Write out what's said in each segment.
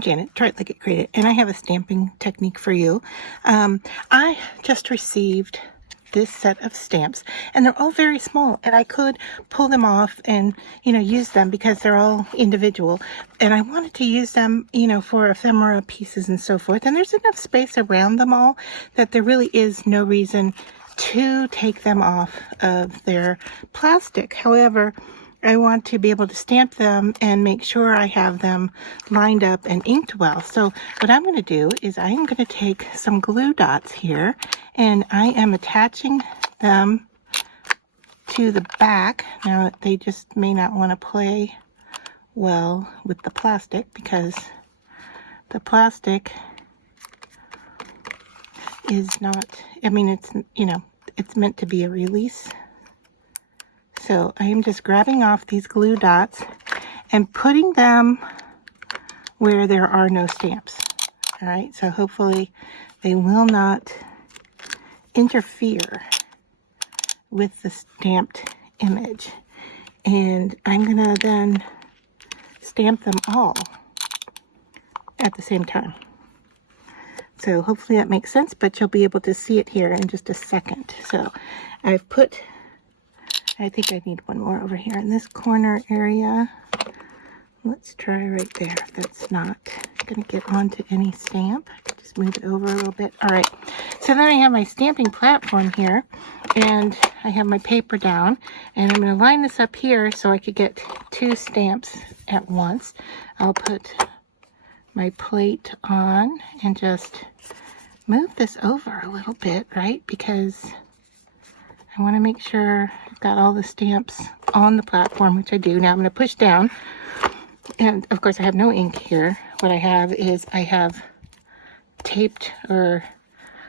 I'm Janet, Try It Like It Created, and I have a stamping technique for you. I just received this set of stamps, and they're all very small, and I could pull them off and, use them because they're all individual, and I wanted to use them, for ephemera pieces and so forth, and there's enough space around them all that there really is no reason to take them off of their plastic. However, I want to be able to stamp them and make sure I have them lined up and inked well. So what I'm going to do is I am going to take some glue dots here, and I am attaching them to the back. Now, they just may not want to play well with the plastic because the plastic is not, it's meant to be a release. So I am just grabbing off these glue dots and putting them where there are no stamps. All right, so hopefully they will not interfere with the stamped image. And I'm gonna then stamp them all at the same time. So hopefully that makes sense, but you'll be able to see it here in just a second. So I've put, I think I need one more over here in this corner area. Let's try right there. If that's not going to get onto any stamp, I can just move it over a little bit. All right. So then I have my stamping platform here, and I have my paper down, and I'm going to line this up here so I could get 2 stamps at once. I'll put my plate on and just move this over a little bit, right? Because I want to make sure I've got all the stamps on the platform, which I do. Now I'm going to push down, and of course I have no ink here. What I have is I have taped or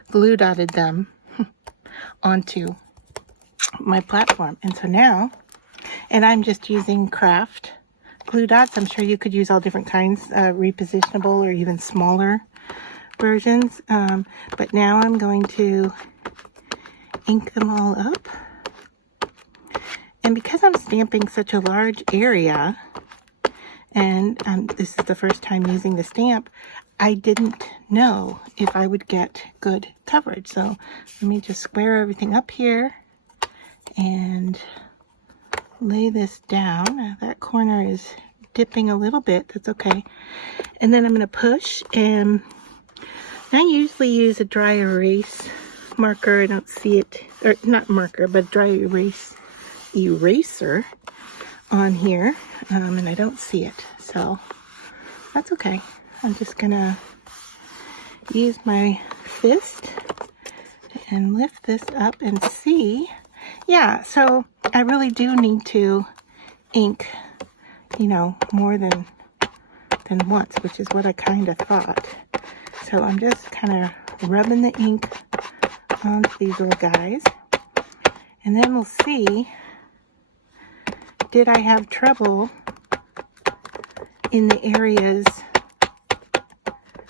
glue dotted them onto my platform. And so now, and I'm just using craft glue dots. I'm sure you could use all different kinds, repositionable or even smaller versions. But now I'm going to ink them all up. And because I'm stamping such a large area, and this is the first time using the stamp, I didn't know if I would get good coverage. So let me just square everything up here and lay this down. That corner is dipping a little bit. That's okay. And then I'm going to push, and I usually use a dry erase marker. I don't see it, or not marker, but dry erase eraser on here, and I don't see it, so that's okay. I'm just gonna use my fist and lift this up and see. Yeah, so I really do need to ink, more than once, which is what I kind of thought. So I'm just kind of rubbing the ink onto these little guys, and then we'll see, did I have trouble in the areas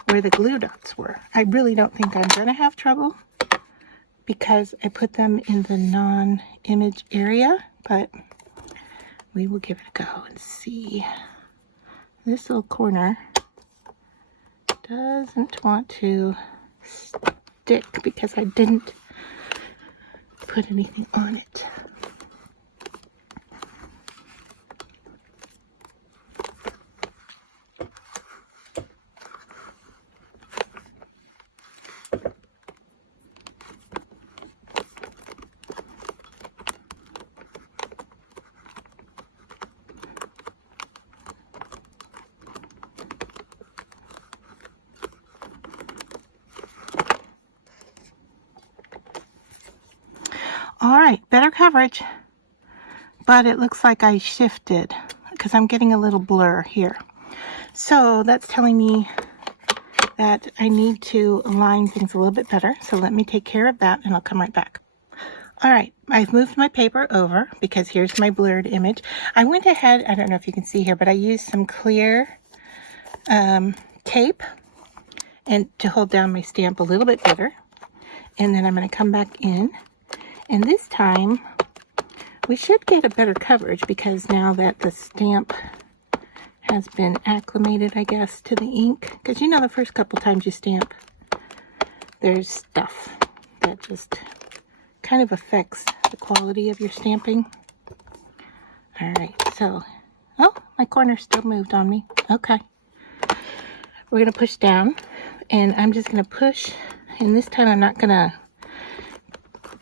where the glue dots were. I really don't think I'm going to have trouble because I put them in the non-image area, but we will give it a go and see. This little corner doesn't want to stick because I didn't put anything on it. All right, better coverage, but it looks like I shifted because I'm getting a little blur here. So that's telling me that I need to align things a little bit better. So let me take care of that and I'll come right back. All right, I've moved my paper over because here's my blurred image. I went ahead, I don't know if you can see here, but I used some clear tape and to hold down my stamp a little bit better. And then I'm going to come back in. And this time, we should get a better coverage because now that the stamp has been acclimated, I guess, to the ink. Because you know the first couple times you stamp, there's stuff that just kind of affects the quality of your stamping. All right, so, oh, my corner still moved on me. Okay. We're going to push down, and I'm just going to push, and this time I'm not going to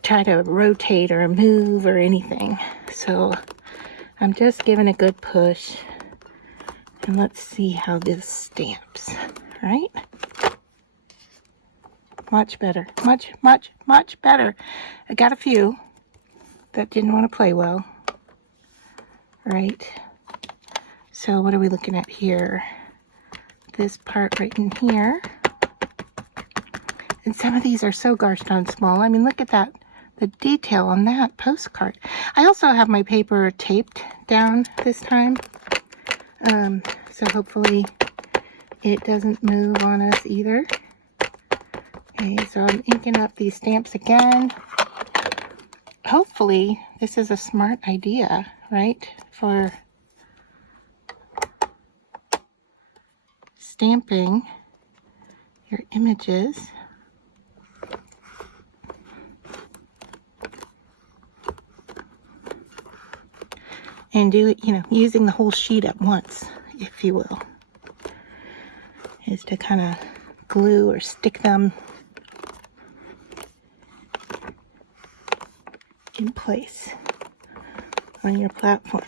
try to rotate or move or anything. So I'm just giving a good push, and let's see how this stamps, right? Much better, much, much, much better. I got a few that didn't want to play well, right? So what are we looking at here? This part right in here. And some of these are so gosh darn small. I mean, look at that. The detail on that postcard. I also have my paper taped down this time. So hopefully it doesn't move on us either. Okay, so I'm inking up these stamps again. Hopefully this is a smart idea, right? For stamping your images. And do it, you know, using the whole sheet at once, if you will, is to kind of glue or stick them in place on your platform.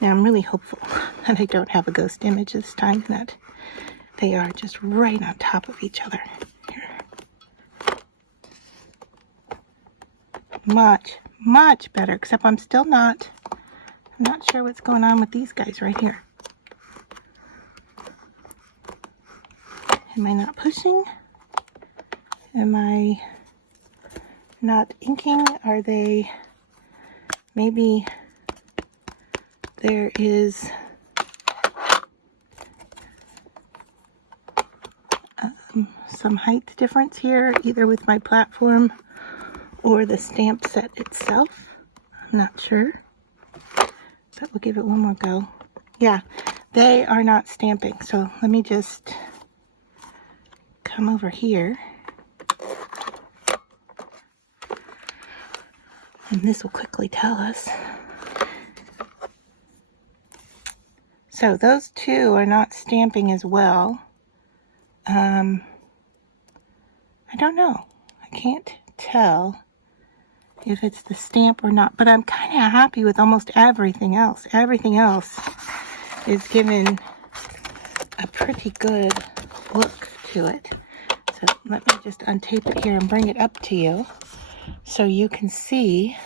Now, I'm really hopeful that I don't have a ghost image this time, that they are just right on top of each other. Here. Much, much better, except I'm still not sure what's going on with these guys right here. Am I not pushing? Am I not inking? Are they, maybe there is some height difference here, either with my platform or the stamp set itself. I'm not sure, but we'll give it one more go. Yeah, they are not stamping. So let me just come over here, and this will quickly tell us. So those two are not stamping as well. I don't know. I can't tell if it's the stamp or not, but I'm kind of happy with almost everything else. Everything else is given a pretty good look to it. So let me just untape it here and bring it up to you so you can see.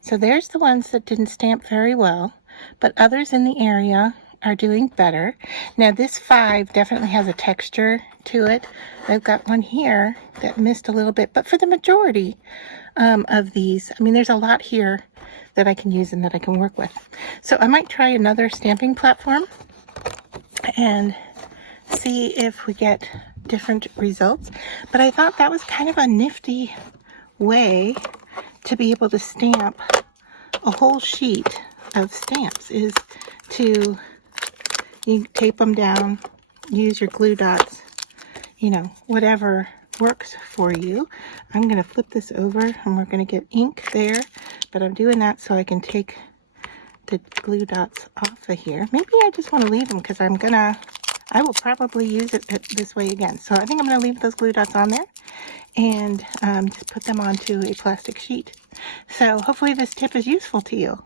So there's the ones that didn't stamp very well, but others in the area are doing better. Now this 5 definitely has a texture to it. I've got one here that missed a little bit, but for the majority of these, I mean, there's a lot here that I can use and that I can work with. So I might try another stamping platform and see if we get different results. But I thought that was kind of a nifty way to be able to stamp a whole sheet of stamps, is to, you tape them down, use your glue dots, you know, whatever works for you. I'm going to flip this over and we're going to get ink there, but I'm doing that so I can take the glue dots off of here. Maybe I just want to leave them because I will probably use it this way again. So I think I'm going to leave those glue dots on there and just put them onto a plastic sheet. So hopefully this tip is useful to you.